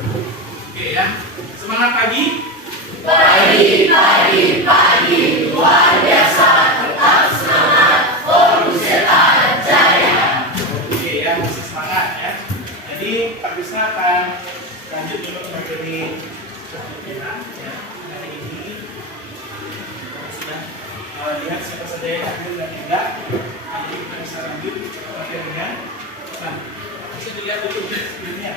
Oke ya, semangat pagi. Pagi, luar biasa, tetap semangat, Polhuseta Jaya. Oke ya, masih semangat ya. Jadi Pak Krisna akan lanjut dulu ke materi pembelajaran ya. Hari ini kita sudah lihat siapa saja yang hadir dan tidak. Jadi kita bisa lanjut ke materinya. Nah, bisa dilihat dulu sebelumnya.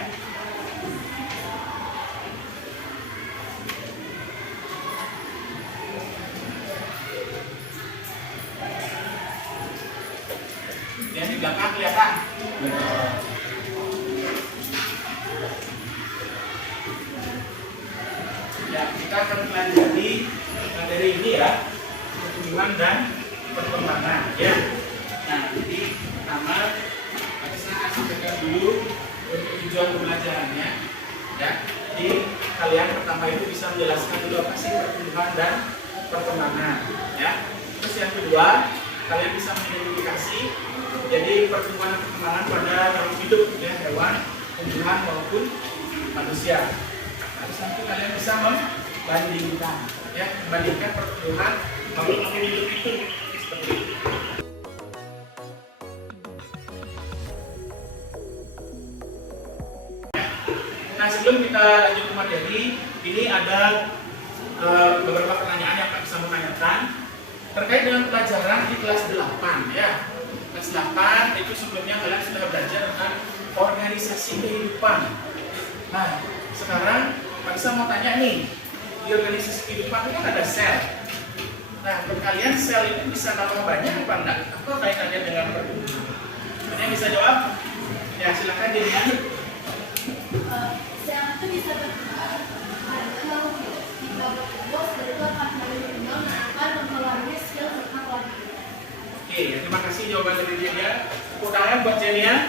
Yang di belakang kelihatan. Ya, kita akan pelajari materi ini ya, pertumbuhan dan perkembangan ya. Nah, jadi pertama saya akan sampaikan dulu untuk tujuan pembelajarannya ya. Jadi kalian pertama itu bisa menjelaskan dulu apa sih pertumbuhan dan perkembangan ya. Terus yang kedua, kalian bisa mengidentifikasi jadi pertumbuhan dan perkembangan pada makhluk hidup ya, hewan, tumbuhan maupun manusia. Terus nanti kalian bisa membandingkan ya, membandingkan pertumbuhan makhluk hidup itu seperti itu. Nah, sebelum kita lanjut ke materi, ini ada beberapa pertanyaan yang Pak bisa menanyakan terkait dengan pelajaran di kelas 8 ya. Kelas 8 itu sebelumnya kalian sudah belajar tentang organisasi kehidupan. Nah, sekarang Pak bisa mau tanya nih, di organisasi kehidupan itu kan ada sel. Nah, menurut kalian sel itu bisa tambah banyak apa enggak? Apa kaitannya dengan pertumbuhan? Ada yang bisa jawab? Ya, silakan Jenian. Sel itu bisa berkembang karena kita bertumbuh itu akan berkembang dan akan mempengaruhi skill serta kualitas. Oke, terima kasih jawaban dari dia. Tepuk tangan buat Jenian.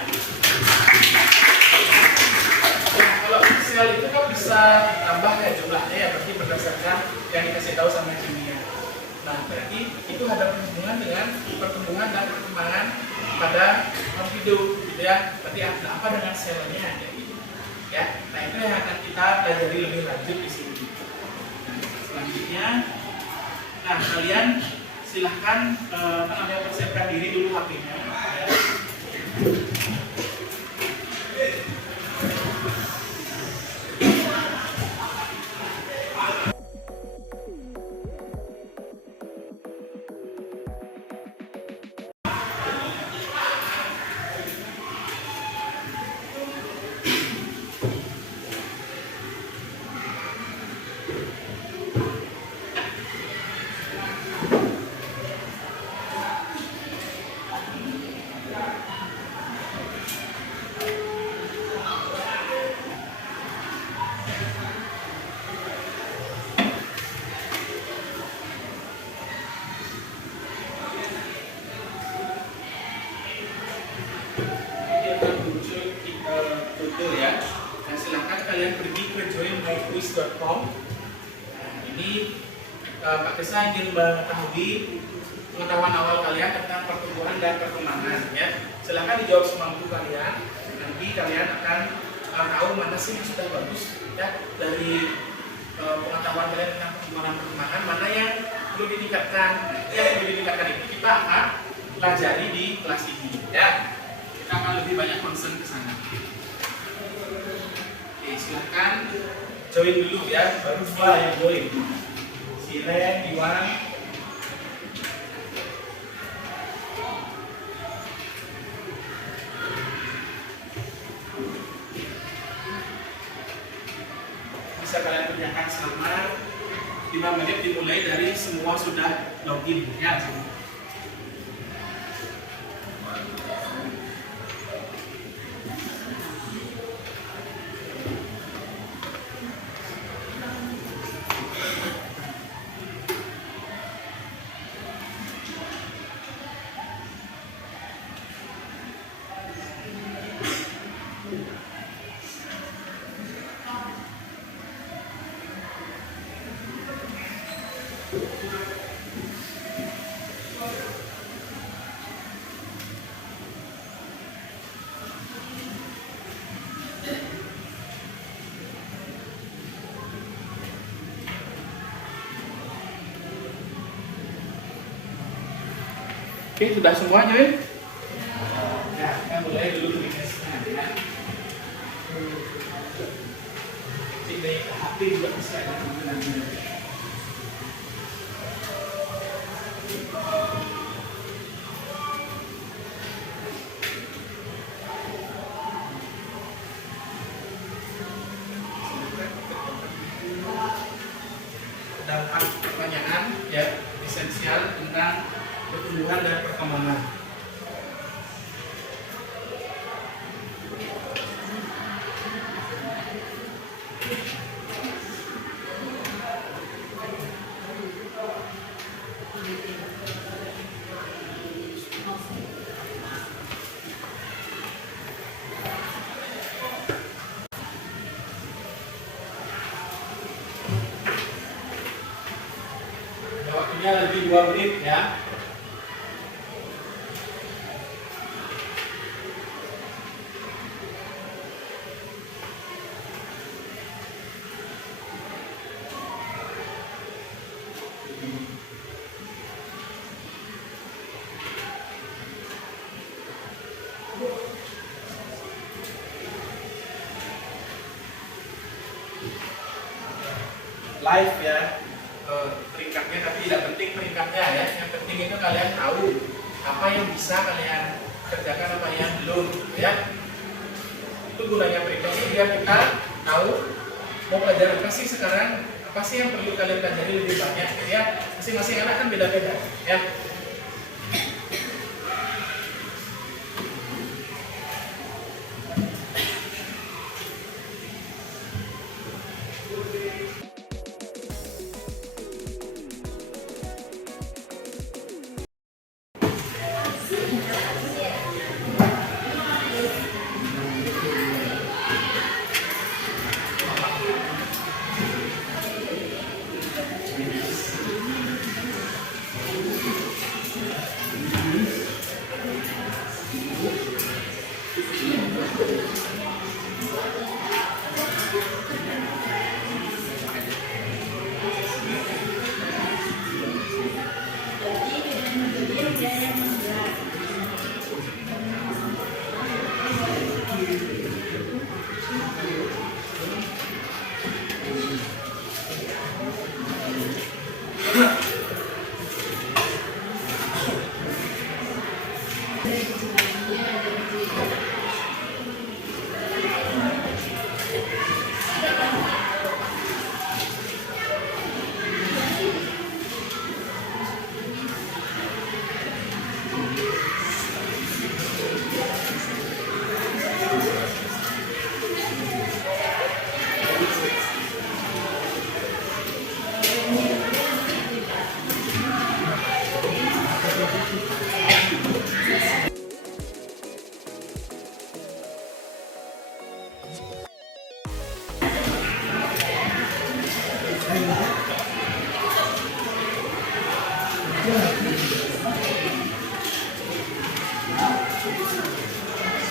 Nah, kalau sel itu kan bisa tambah ya jumlahnya ya, berarti berdasarkan yang dikasih tahu sama kimia. Nah, berarti itu ada hubungan dengan pertumbuhan dan perkembangan pada makhluk hidup, gitu ya. Berarti ada apa dengan selnya ya, gitu. Ya. Nah, itu yang akan kita pelajari lebih lanjut di sini. Nah, selanjutnya, nah kalian silahkan persiapkan diri dulu HP-nya. Ya. Tutor ya. Nah, silahkan kalian pergi ke join.myquiz.com. Nah, ini Pak Kesa ingin mengetahui pengetahuan awal kalian tentang pertumbuhan dan perkembangan ya. Silahkan dijawab semampu kalian. Nanti kalian akan tahu mana sih yang sudah bagus ya dari pengetahuan kalian tentang pertumbuhan dan perkembangan, mana yang perlu ditingkatkan. Yang perlu ditingkatkan itu kita akan pelajari di kelas ini ya. Kita akan lebih banyak concern ke sana. Oke, silahkan join dulu ya, baru 2 yang join. Silen, Iwan. Bisa kalian kerjakan selama 5 menit dimulai dari semua sudah login ya. Oke, sudah semuanya ya? Nah, kita mulai dulu tulisnya ya. Jadi HP juga bisa ya teman-teman. Ada 4 pertanyaan ya esensial tentang pertumbuhan dan perkembangan. Waktunya lebih 2 menit ya. Live ya. Peringkatnya, tapi tidak penting peringkatnya ya. Yang penting itu kalian tahu apa yang bisa kalian kerjakan, apa yang belum ya. Itu gunanya peringkat biar kita tahu mau belajar apa sih sekarang, apa sih yang perlu kalian pelajari lebih banyak ya. Masing-masing anak kan beda-beda ya.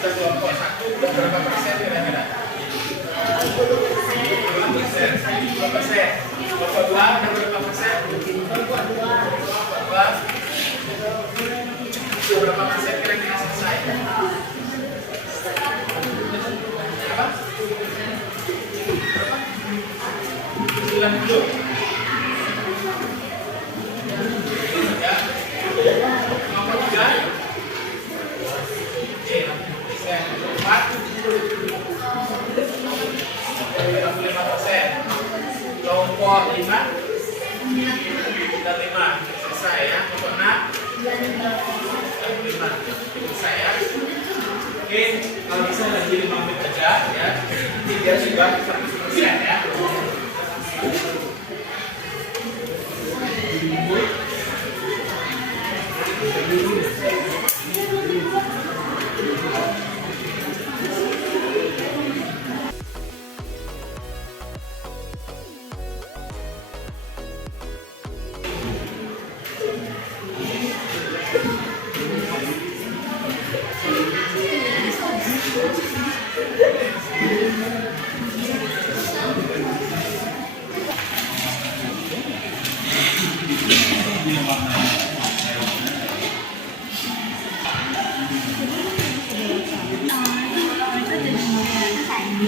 Kelompok 1 berapa persen kira-kira? 20%. Kelompok 2 berapa persen? Kelompok 2 berapa persen kira-kira selesai? Berapa? 90. Ya. Kelompok 3 kelompok 5 dan 5 selesai ya. Kelompok 6 dan 5 selesai ya. Oke, kalau bisa lagi 5 menit aja ya. Nanti biar sudah 100% ya.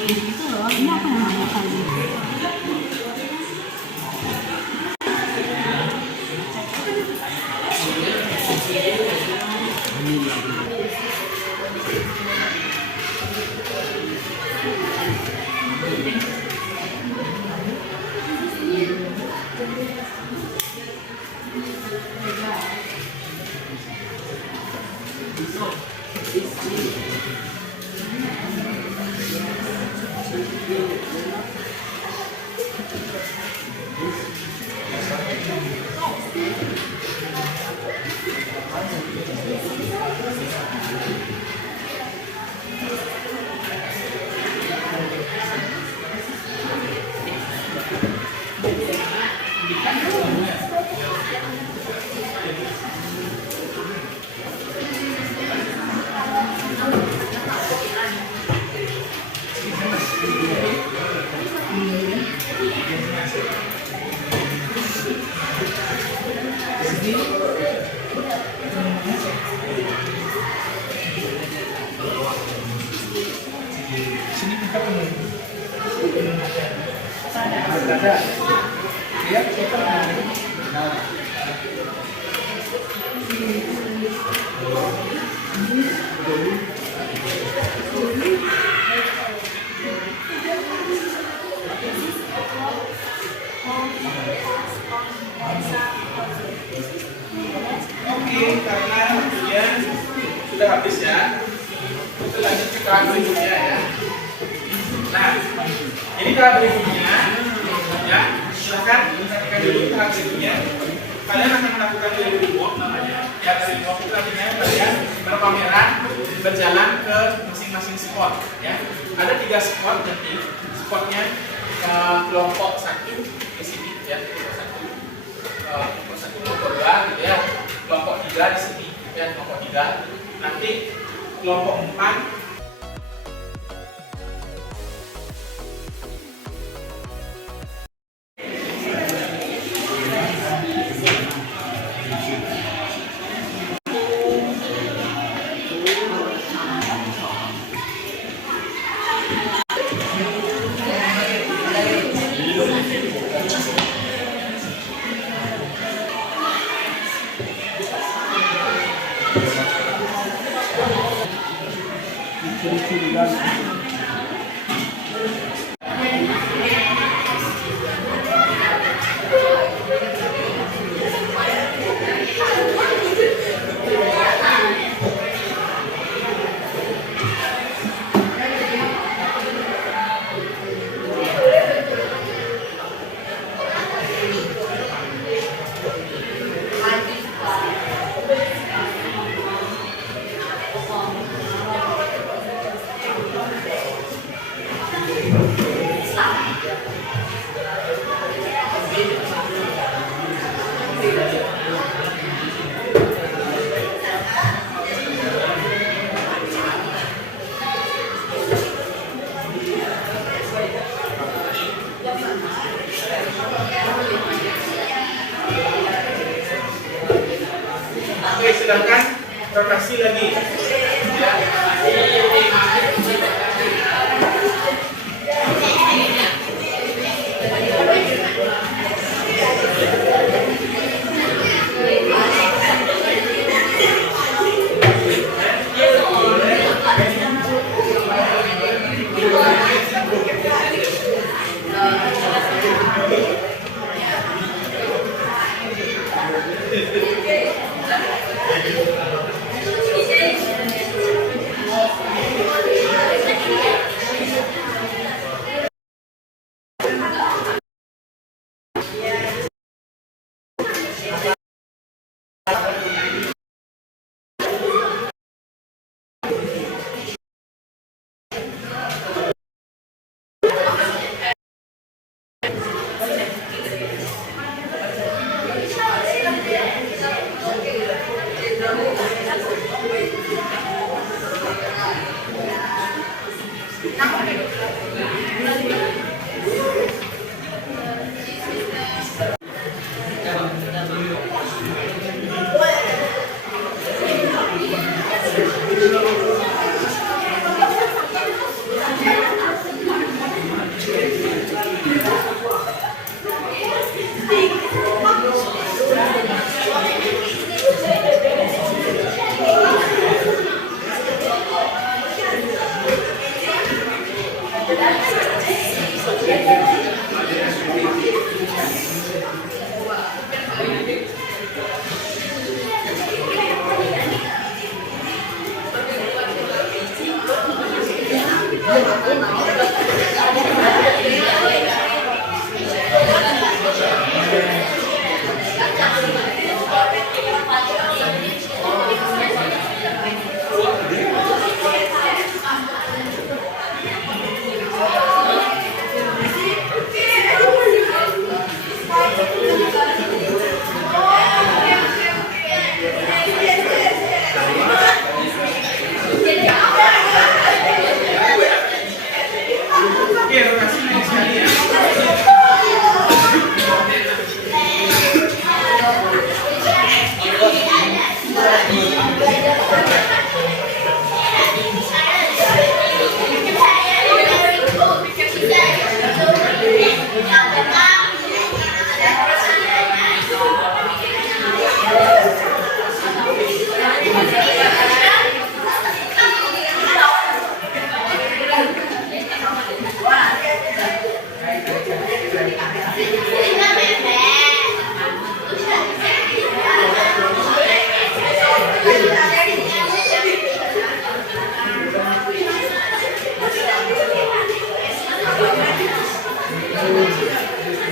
gitu loh. Ini apa namanya kali? Sini kita penuh. Ada. Lihat kita penuh. Nah. Oke, karena ujian sudah habis ya. Kita lanjut ke tahap berikutnya ya. Nah, ini tahap berikutnya ya. Silakan perhatikan dulu tahap berikutnya. Kalian akan melakukan daily walk namanya. Ya, daily walk itu artinya kalian berpameran berjalan ke masing-masing spot ya. Ada 3 spot nanti. Spotnya kelompok 1 di sini ya. Kelompok 1 kelompok 2 gitu ya. Kelompok 3 di sini ya, kelompok 3. Nanti kelompok 4 Oke, silakan rotasi lagi. Ya. Oke, lokasi naik sekali ya.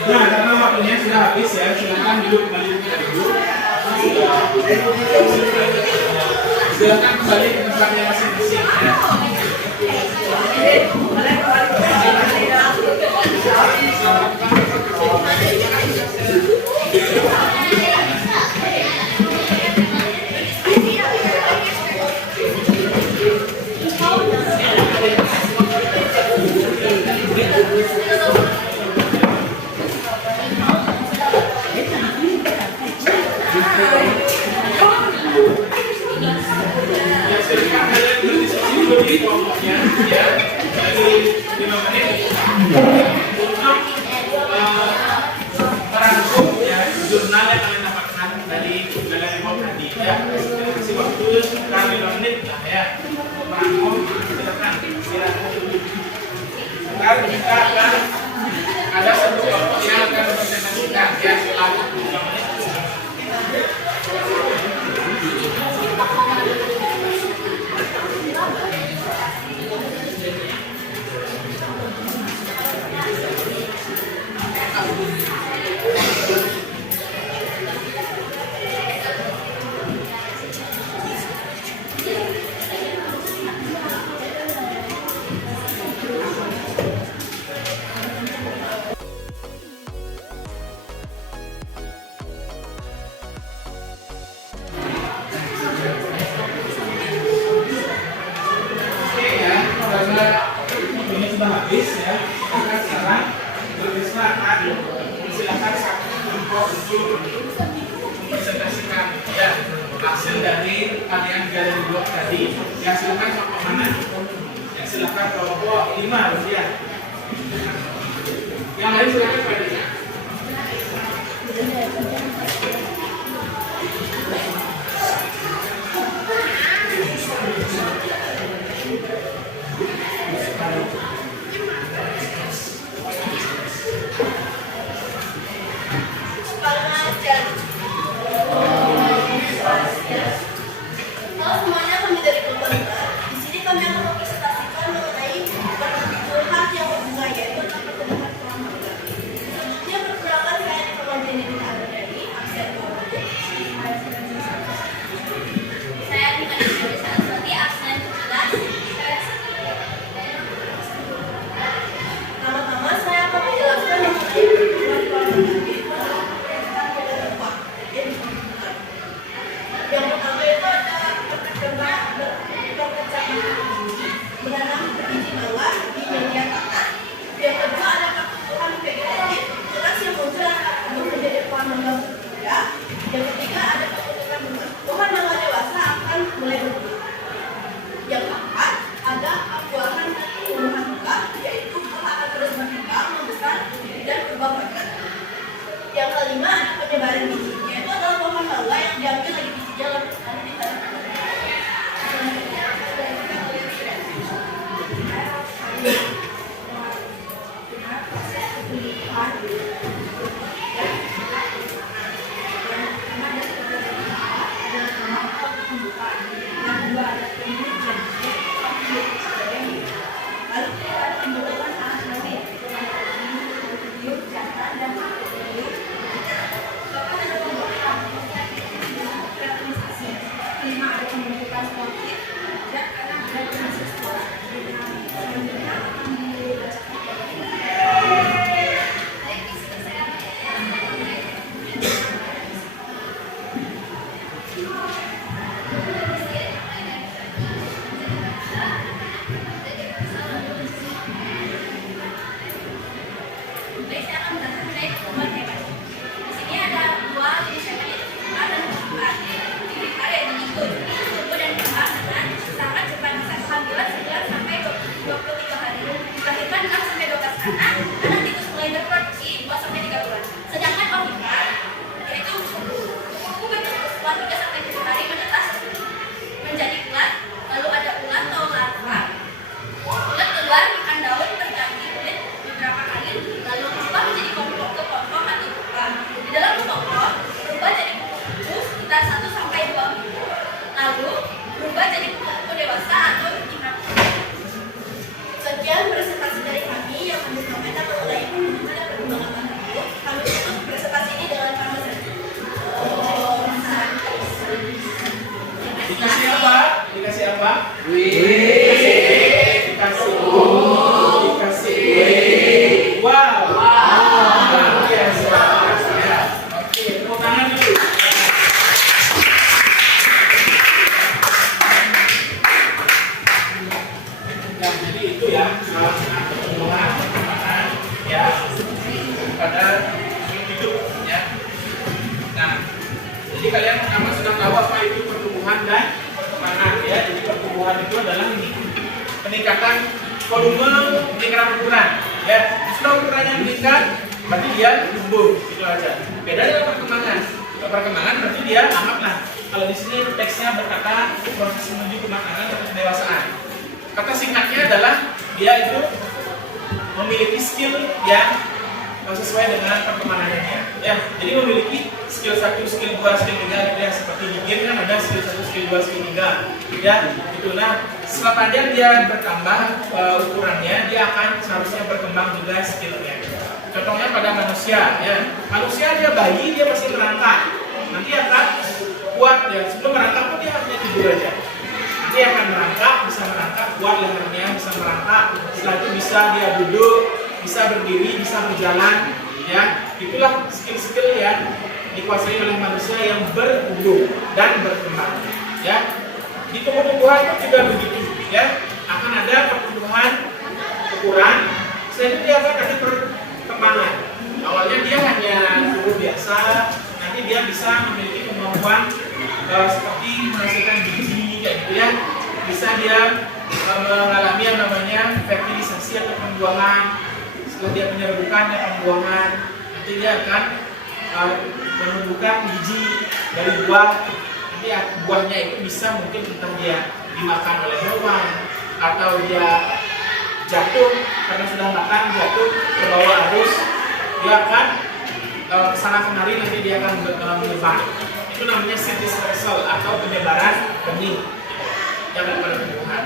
Nah, karena waktunya sudah habis ya, silakan duduk kembali dulu. Silakan kembali ke tempatnya masing-masing ya. Ya, silakan kalian berdiskusi dulu di kelompoknya ya, dari 5 menit untuk merangkum ya jurnal yang kalian dapatkan dari report tadi ya. Kasih waktu sekitar 5 menit lah ya untuk merangkum. Silakan dulu. Sekarang kita akan ada satu kelompok yang akan presentasikan ya selama 5 menit. Ini sudah habis ya. Maka sekarang silakan satu kelompok untuk mempresentasikan ya hasil dari kalian galeri blog tadi. Ya silakan kelompok mana? Ya silakan kelompok 5 ya. Yang lain silakan pada ya. Halo semuanya, kami dari Pembangunan. Di sini kami akan mempresentasikan mengenai pertumbuhan yang membuka, yaitu tentang pertumbuhan kolam renang. pertumbuhan perkembangan ya pada hidup ya. Nah, jadi kalian pertama sudah tahu apa itu pertumbuhan dan perkembangan ya. Jadi pertumbuhan itu adalah peningkatan volume lingkaran ukuran ya. Setelah ukurannya meningkat berarti dia tumbuh, gitu aja. Beda dengan perkembangan. Kalau perkembangan berarti dia anggaplah, kalau di sini teksnya berkata proses menuju kematangan atau kedewasaan. Kata singkatnya adalah dia itu memiliki skill yang sesuai dengan perkembangannya ya. Jadi memiliki skill 1, skill 2, skill 3 gitu ya. Seperti di game kan ada skill 1, skill 2, skill 3 ya gitu. Nah, setelah panjang dia bertambah ukurannya, dia akan seharusnya berkembang juga skillnya. Contohnya pada manusia ya. Manusia dia bayi, dia masih merangkak, nanti akan kuat ya. Sebelum merangkak pun dia hanya tidur aja. Nanti akan merangkak, bisa merangkak, kuat lehernya, bisa merangkak. Setelah itu bisa dia duduk, bisa berdiri, bisa berjalan ya. Itulah skill-skill yang dikuasai oleh manusia yang bertumbuh dan berkembang ya. Di tumbuh-tumbuhan itu juga begitu ya. Akan ada pertumbuhan ukuran, selanjutnya dia akan ada perkembangan. Awalnya dia hanya tumbuh biasa, nanti dia bisa memiliki kemampuan seperti menghasilkan biji kayak gitu ya. Bisa dia mengalami yang namanya fertilisasi atau pembuahan. Setelah dia penyerbukan dan pembuahan, nanti dia akan menumbuhkan biji dari buah. Nanti buahnya itu bisa mungkin entah dia dimakan oleh hewan atau dia jatuh karena sudah makan, jatuh ke bawah arus, dia akan kesana kemari, nanti dia akan menyebar. Itu namanya synthesis atau penyebaran benih yang pada tumbuhan.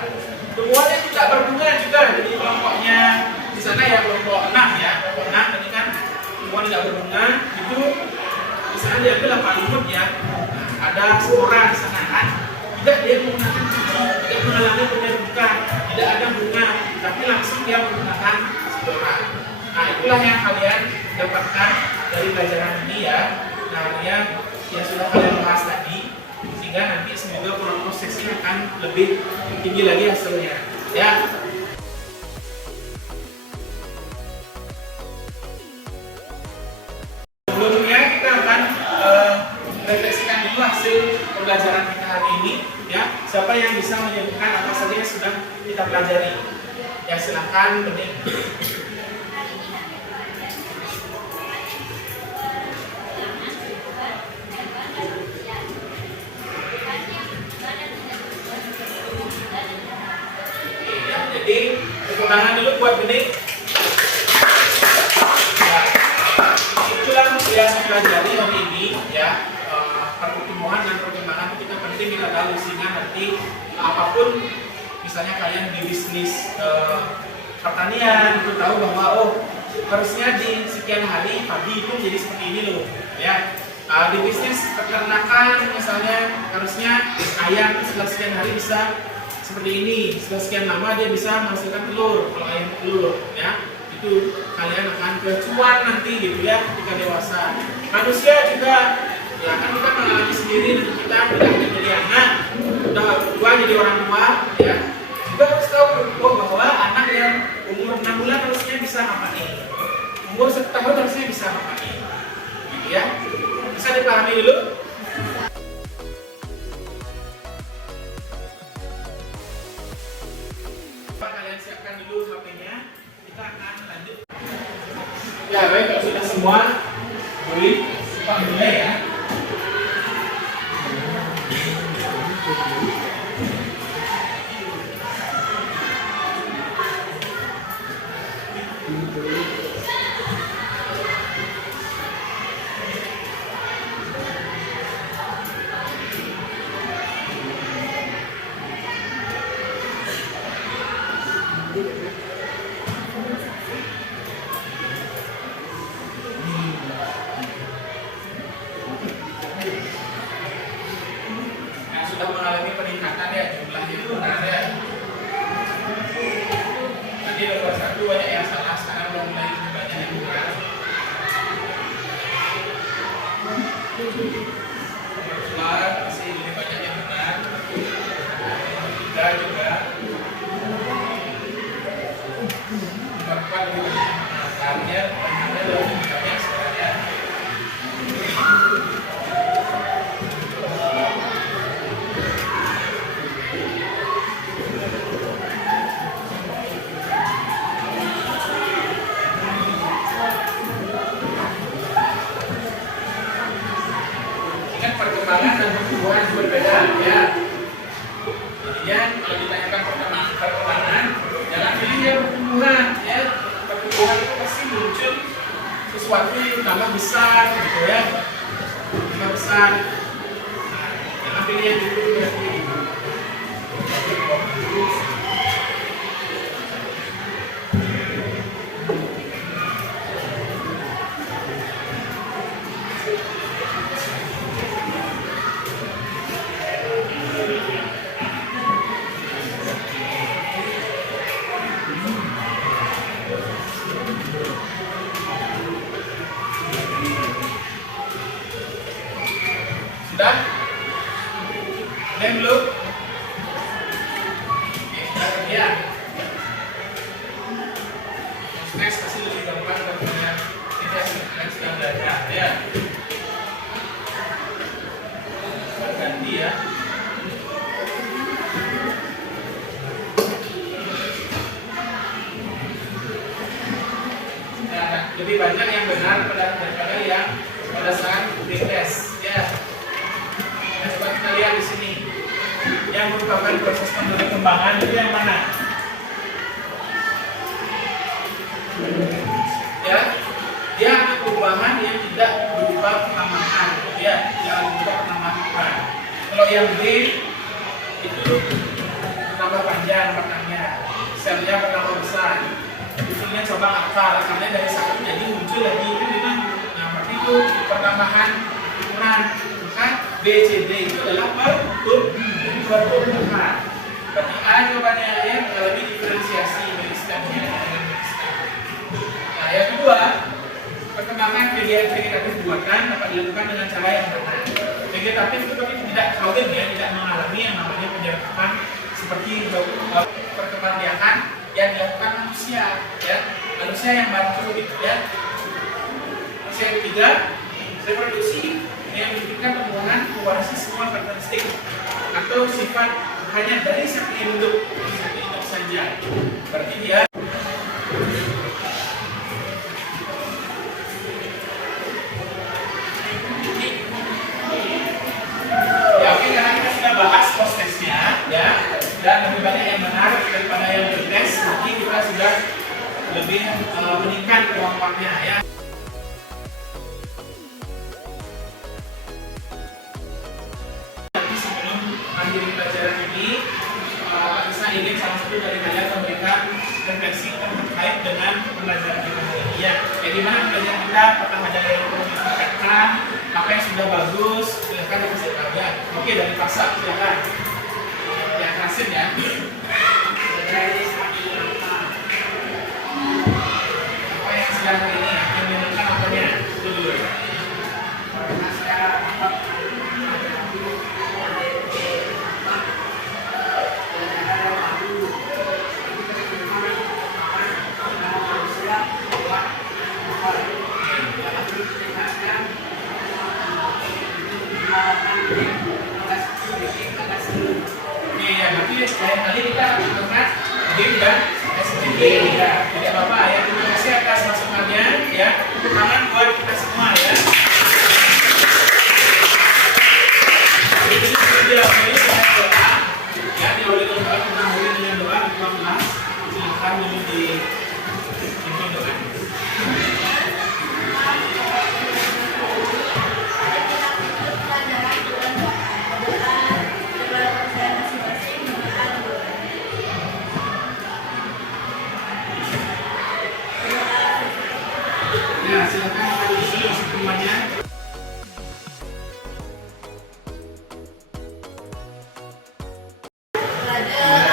Tumbuhan yang tidak berbunga juga, jadi kelompoknya di sana ya kelompok 6 ya. Kelompok 6 tadi kan tumbuhan tidak berbunga itu di sana diambil apa lumut ya. Ada spora di sana kan. Tidak dia menggunakan biji, tidak mengalami penyerbukan, tidak ada bunga, tapi langsung dia menggunakan spora. Nah, itulah yang kalian dapatkan dari pelajaran ini ya. Nah, yang sudah kalian bahas tadi, sehingga nanti semoga prosesnya akan lebih tinggi lagi hasilnya ya. Sebelumnya kita akan refleksikan dulu hasil pembelajaran kita hari ini ya. Siapa yang bisa menyebutkan apa saja yang sudah kita pelajari? Ya silakan Bening. Jadi tepuk tangan dulu buat Bening. Ya, itulah yang dipelajari hari ini ya. Pertumbuhan dan perkembangan itu kita penting kita tahu, sehingga nanti apapun misalnya kalian di bisnis pertanian itu tahu bahwa oh harusnya di sekian hari padi itu jadi seperti ini loh ya. Di bisnis peternakan misalnya harusnya ayam setelah sekian hari bisa seperti ini, setelah sekian lama dia bisa menghasilkan telur. Kalau ayam telur ya, itu kalian akan kecuan nanti gitu ya ketika dewasa. Manusia juga ya kan kita mengalami sendiri, kita tidak hanya jadi anak, udah tua jadi orang tua ya. Juga harus tahu bahwa anak yang umur 6 bulan harusnya bisa ngapain, umur 1 tahun harusnya bisa ngapain gitu ya. Bisa dipahami dulu? Kalian siapkan dulu HP-nya, kita akan lanjut. Ya baik, kalau sudah semua boleh Pak mulai ya. ya, ada lebih banyak sebenarnya. Ingat perkembangan dan pertumbuhan berbeda ya. Kemudian kalau ditanyakan perkembangan, jangan pilih yang pertumbuhan ya. Pertumbuhan itu pasti muncul sesuatu yang tambah besar gitu ya, tambah besar. Nah, jangan pilih yang dulu berarti. Sudah? Dan belum? Oke, ya. Next pasti lebih gampang daripada kita yang sedang belajar ya. Ganti ya. Nah, lebih banyak yang benar daripada yang pada saat tes ya. Nah, coba kita lihat di sini yang merupakan proses perkembangan itu yang mana? Ya, dia ada perubahan yang tidak berupa penambahan ya, yang berupa penambahan. Kalau yang D itu bertambah panjang batangnya, selnya bertambah besar, ujungnya cabang akar, karena dari satu jadi muncul lagi itu memang. Nah, berarti itu pertambahan ukuran. Maka B, C, D itu adalah pertumbuhan. Berarti A jawabannya ya mengalami diferensiasi meristemnya dengan meristem. Nah, yang kedua, perkembangan vegetatif buatan dapat dilakukan dengan cara yang benar. Vegetatif itu tapi tidak kauden ya, tidak mengalami yang namanya penyerapan seperti perkembangbiakan yang dilakukan manusia ya, manusia yang bantu gitu ya. Terus yang ketiga, reproduksi yang memberikan pembuahan mewarisi semua karakteristik atau sifat hanya dari satu induk saja. Berarti dia ya, oke, karena kita sudah bahas prosesnya ya, dan lebih banyak yang benar daripada yang bertes, nanti kita sudah lebih meningkat kemampuannya ya. Akhiri pelajaran ini, saya ingin salah satu dari kalian memberikan refleksi terkait dengan pelajaran kita hari ini ya. Gimana pelajaran kita, apakah ada yang perlu ditingkatkan, apa yang sudah bagus, silakan dikasih tahu ya. Oke, dari pasar silakan. Yang kasih ya. Apa yang sedang ini, yang menekan apanya? Itu dulu. Karena saya oke ya, berarti lain kali kita akan menggunakan game dan SPG ya. Tidak apa-apa ya, terima kasih atas masukannya ya. Tangan buat kita semua ya. Jadi ini diawali dengan doa ya, diawali dengan doa, kita mulai dengan doa 15. Silakan dulu di doa. Ya, silakan isi semuanya. Ada